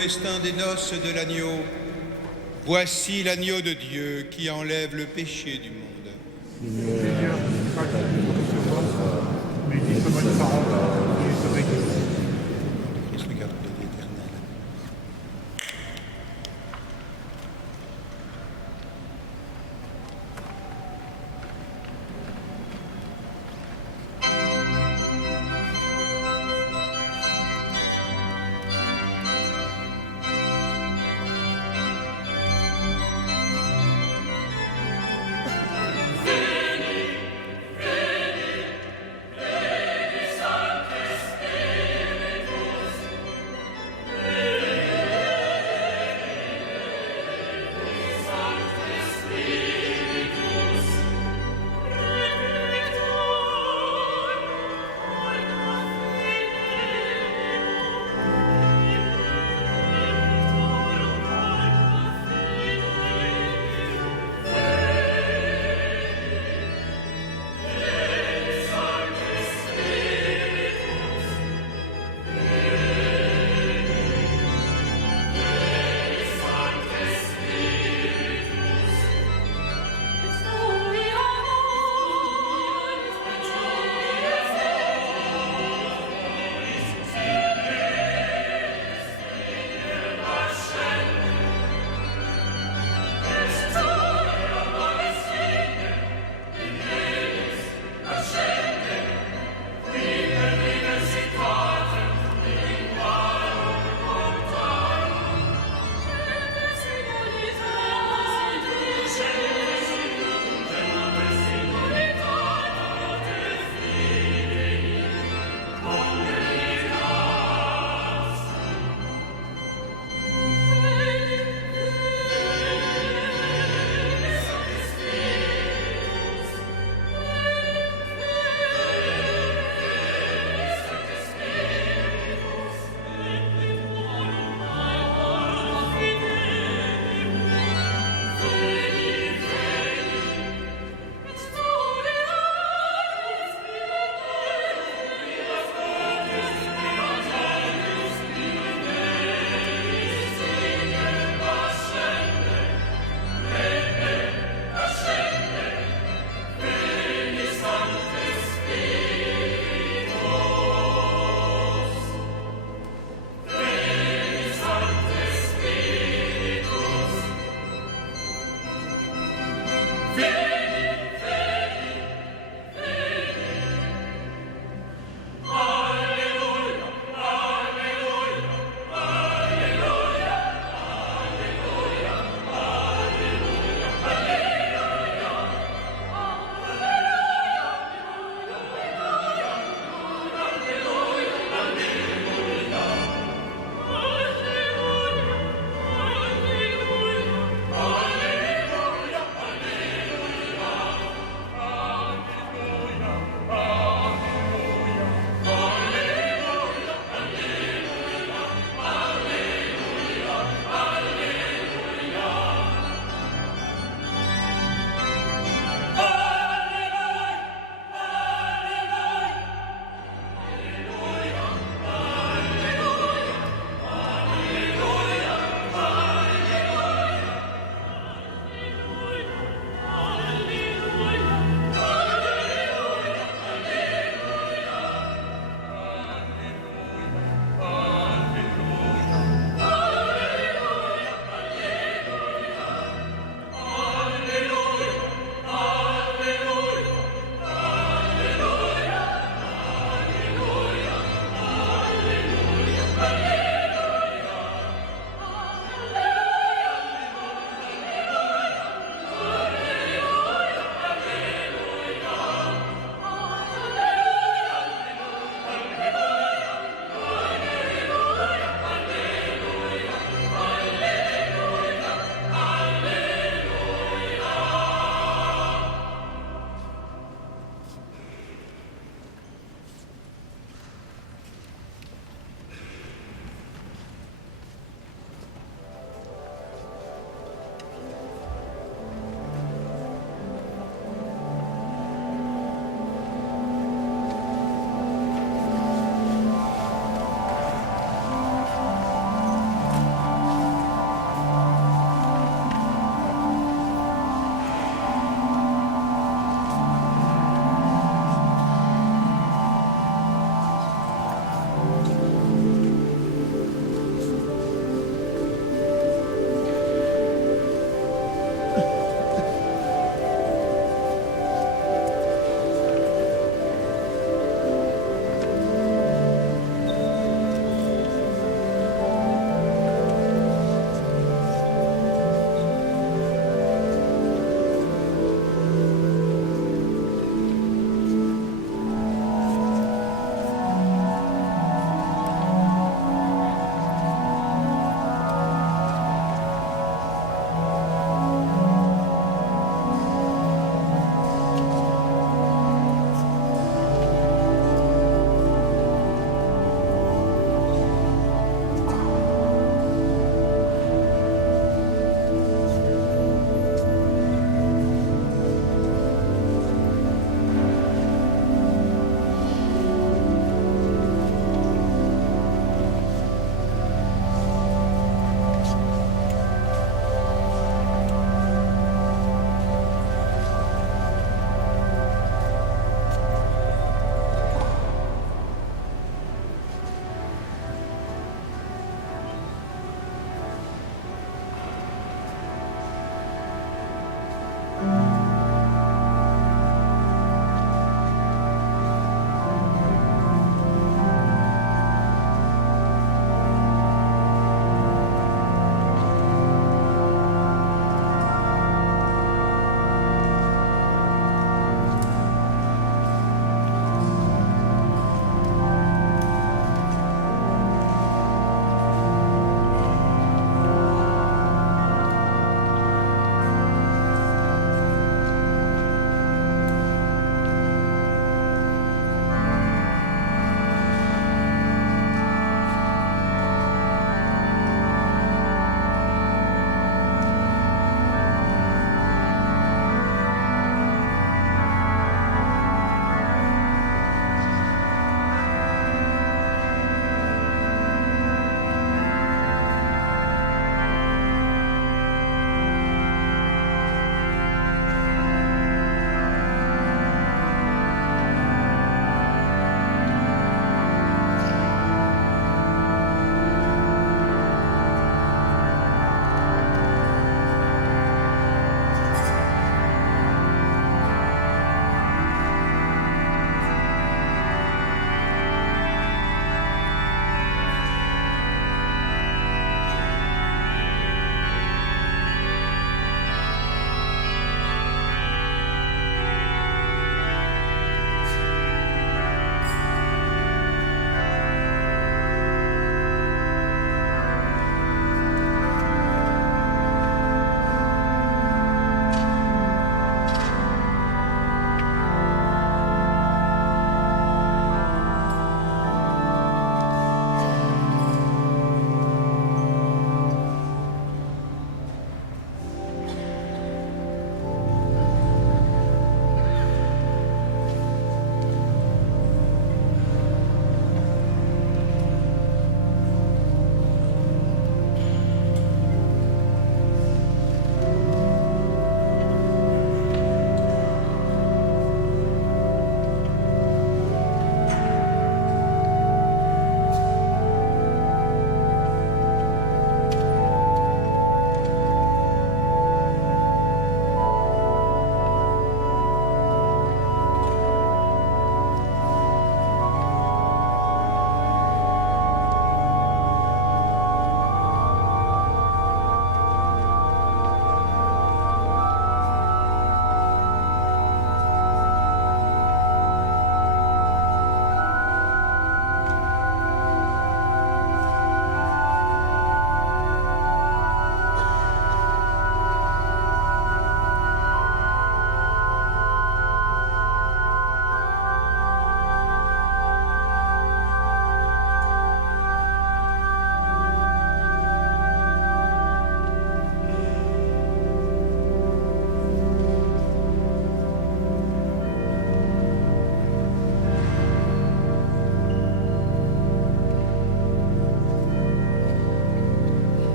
Festin des noces de l'agneau. Voici l'agneau de Dieu qui enlève le péché du monde. Seigneur, je ne sais pas qui peut recevoir, mais dis seulement une parole et je serai guéri. Christ, le garde de l'éternel.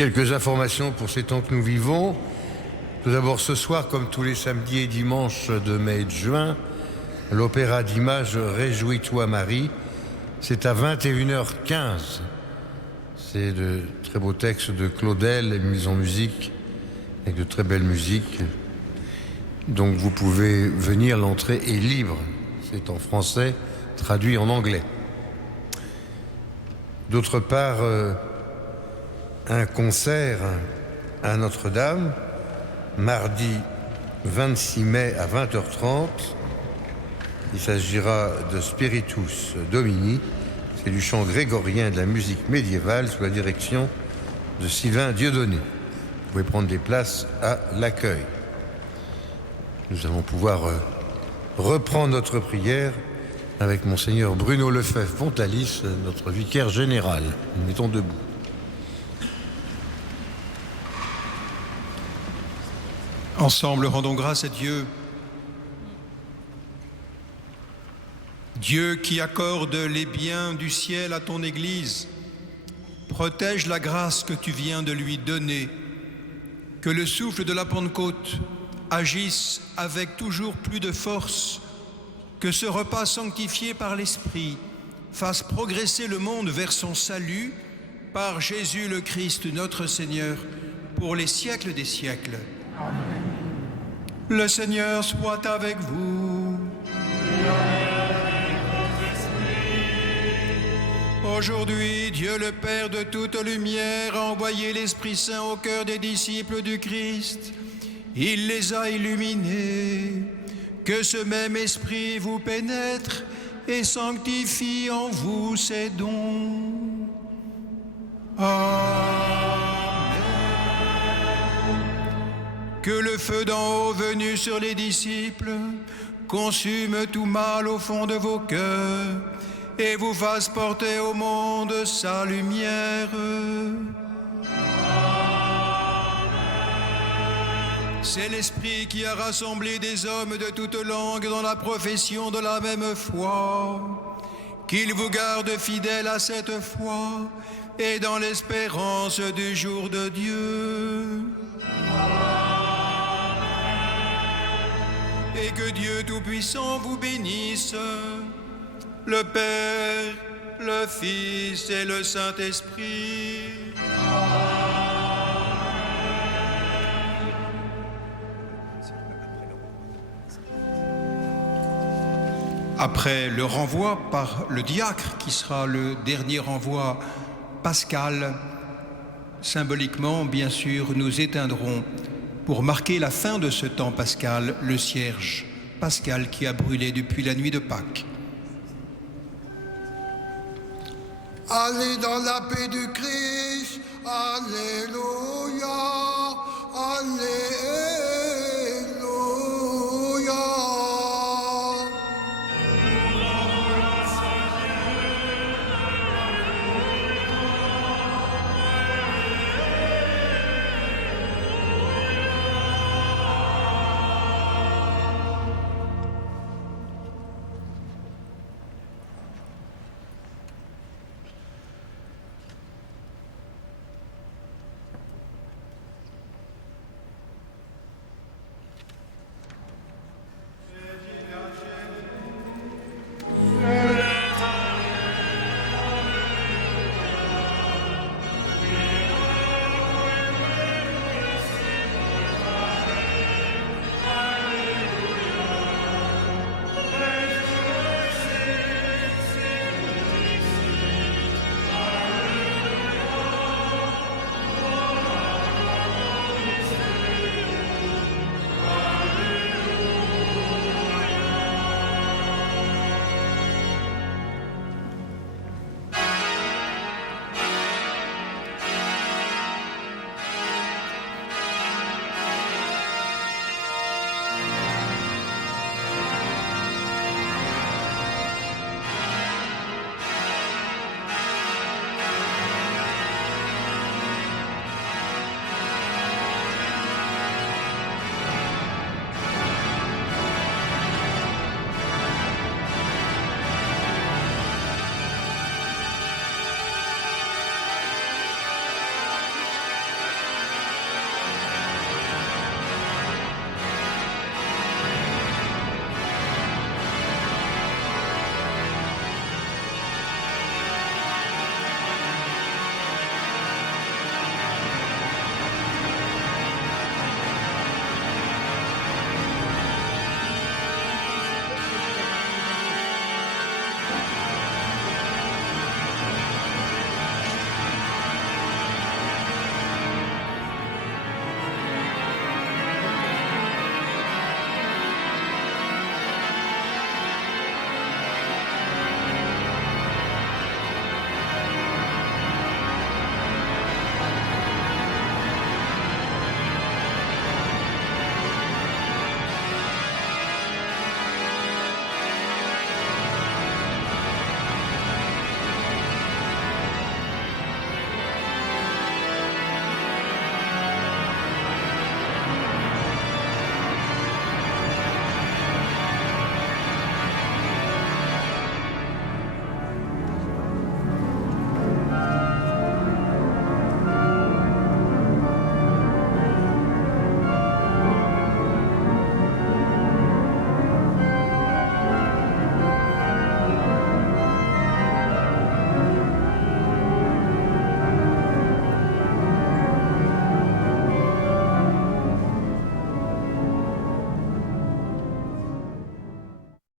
Quelques informations pour ces temps que nous vivons. Tout d'abord, ce soir, comme tous les samedis et dimanches de mai et de juin, l'opéra d'images Réjouis-toi Marie, c'est à 21h15. C'est de très beaux textes de Claudel, mis en musique, avec de très belles musiques. Donc vous pouvez venir, l'entrée est libre. C'est en français, traduit en anglais. D'autre part, un concert à Notre-Dame, mardi 26 mai à 20h30. Il s'agira de Spiritus Domini. C'est du chant grégorien de la musique médiévale sous la direction de Sylvain Dieudonné. Vous pouvez prendre des places à l'accueil. Nous allons pouvoir reprendre notre prière avec Monseigneur Bruno Lefebvre-Pontalis, notre vicaire général. Nous mettons debout. Ensemble, rendons grâce à Dieu. Dieu qui accorde les biens du ciel à ton Église, protège la grâce que tu viens de lui donner, que le souffle de la Pentecôte agisse avec toujours plus de force, que ce repas sanctifié par l'Esprit fasse progresser le monde vers son salut par Jésus le Christ notre Seigneur, pour les siècles des siècles. Amen. Le Seigneur soit avec vous. Aujourd'hui, Dieu le Père de toute lumière a envoyé l'Esprit Saint au cœur des disciples du Christ. Il les a illuminés. Que ce même Esprit vous pénètre et sanctifie en vous ses dons. Amen. Que le feu d'en haut venu sur les disciples consume tout mal au fond de vos cœurs et vous fasse porter au monde sa lumière. C'est l'Esprit qui a rassemblé des hommes de toutes langues dans la profession de la même foi. Qu'il vous garde fidèles à cette foi et dans l'espérance du jour de Dieu. Et que Dieu Tout-Puissant vous bénisse, le Père, le Fils et le Saint-Esprit. Après le renvoi par le diacre, qui sera le dernier renvoi pascal, symboliquement, bien sûr, nous éteindrons, pour marquer la fin de ce temps pascal, le cierge pascal qui a brûlé depuis la nuit de Pâques. Allez dans la paix du Christ, Alléluia, Alléluia.